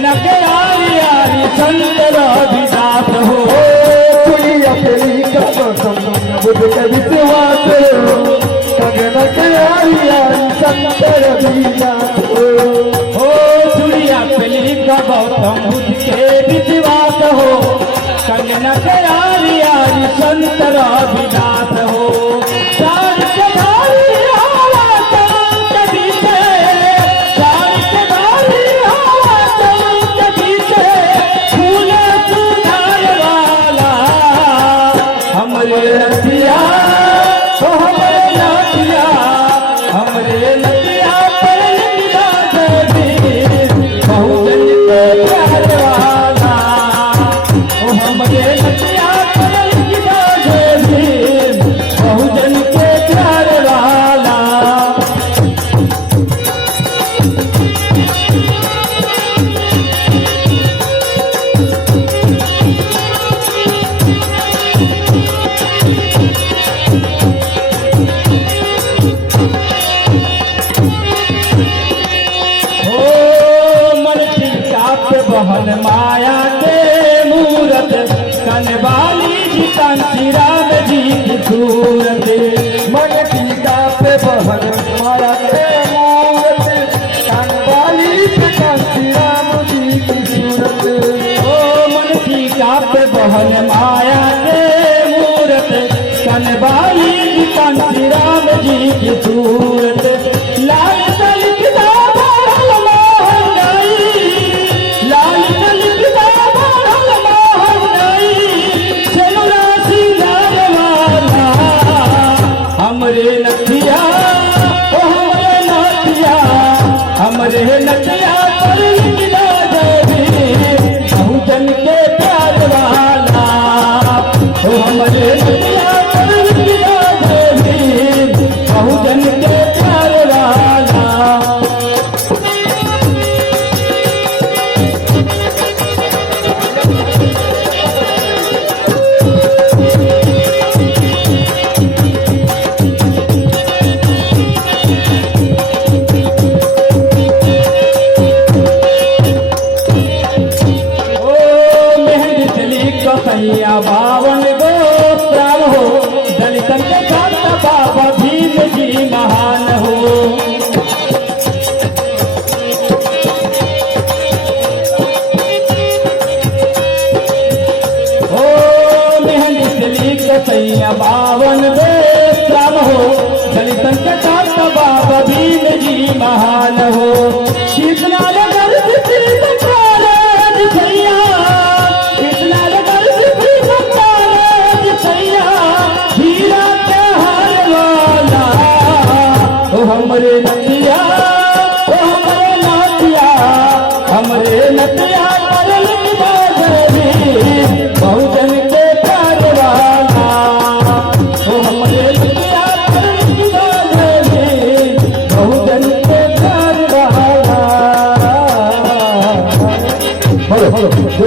कंगना के यारी यारी संत रविदास हो। चुड़िया पेली का बुद्ध के विश्वास हो। कंगना के यारी यारी संत रविदास हो। चुड़िया पेली का गौतम बुद्ध के विश्वास हो। कंगना के यारी यारी संत रविदास हो। चार के धारी हवा चांद के पीछे, चार के धारी हवा चांद के पीछे, फूले सुधार वाला हमरे नदिया, हमरे नदिया, हमरे नदिया पर लिखा देवी बहुजन के प्यार वाला। हमरे नदिया पर लिखा देवी बहुजन के प्यार वाला। मन टीका पे बहन माया के मूरत, कनवाली जी कांची राम जी की सूरत। मन टीका पे बहन माया के मूरत, कनवाली पे कांची राम जी की सूरत। मन टीका पे बहन माया के मूरत, कनवाली जी कांची राम जी की सूरत। लाल तलिक दा बढ़ल महंगाई, लाल तलिक दा बढ़ल महंगाई, चनुरा सिंगार वाला हमरे नथिया, हमरे नथिया, हमरे नथिया पर लिखा देवी बहुजन के प्यार वाला। हमरे नथिया पर लिखा देवी बहुजन के प्यार वाला। मेहंदी चली कसैया 52 गो प्राण हो। दलितन के भक्त बाबा भीम जी महान हो। मेहंदी चली कसैया 52 गो प्राण हो। दलितन के भक्त बाबा भीम जी महान हो। कितना लगल सैया, कितना लगल सैया, हीरा के हार वाला। हमरे नदिया, हमरे नदिया, हमरे नदिया पर लिखा देवी